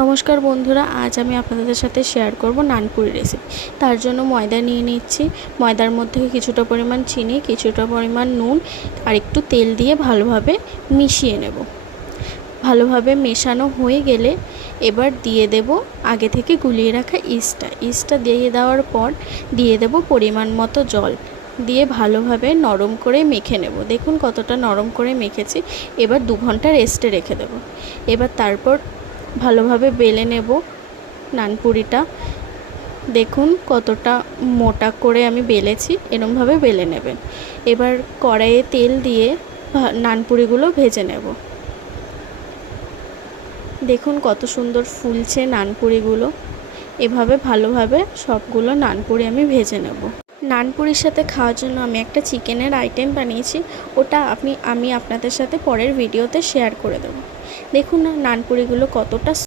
নমস্কার বন্ধুরা, আজ আমি আপনাদের সাথে শেয়ার করব নানপুরি রেসিপি। তার জন্য ময়দা নিয়ে নিচ্ছি। ময়দার মধ্যে কিছুটা পরিমাণ চিনি, কিছুটা পরিমাণ নুন আর একটু তেল দিয়ে ভালোভাবে মিশিয়ে নেব। ভালোভাবে মেশানো হয়ে গেলে এবার দিয়ে দেব আগে থেকে গুলিয়ে রাখা ইস্টটা দিয়ে দেওয়ার পর দিয়ে দেব পরিমাণ মতো জল দিয়ে ভালোভাবে নরম করে মেখে নেব। দেখুন কতটা নরম করে মেখেছি। এবার 2 ঘন্টা রেস্টে রেখে দেব। এবার তারপর ভালোভাবে বেলে নেব নানপুরিটা। দেখুন কতটা মোটা করে আমি বেলেছি, এরমভাবে বেলে নেবেন। এবার কড়াইয়ে তেল দিয়ে নানপুরিগুলো ভেজে নেব। দেখুন কত সুন্দর ফুলছে নানপুরিগুলো। এভাবে ভালোভাবে সবগুলো নানপুরি আমি ভেজে নেব। নানপুরির সাথে খাওয়ার জন্য আমি একটা চিকেনের আইটেম বানিয়েছি, ওটা আমি আপনাদের সাথে পরের ভিডিওতে শেয়ার করে দেবো। দেখুন না নানপুরিগুলো কতটা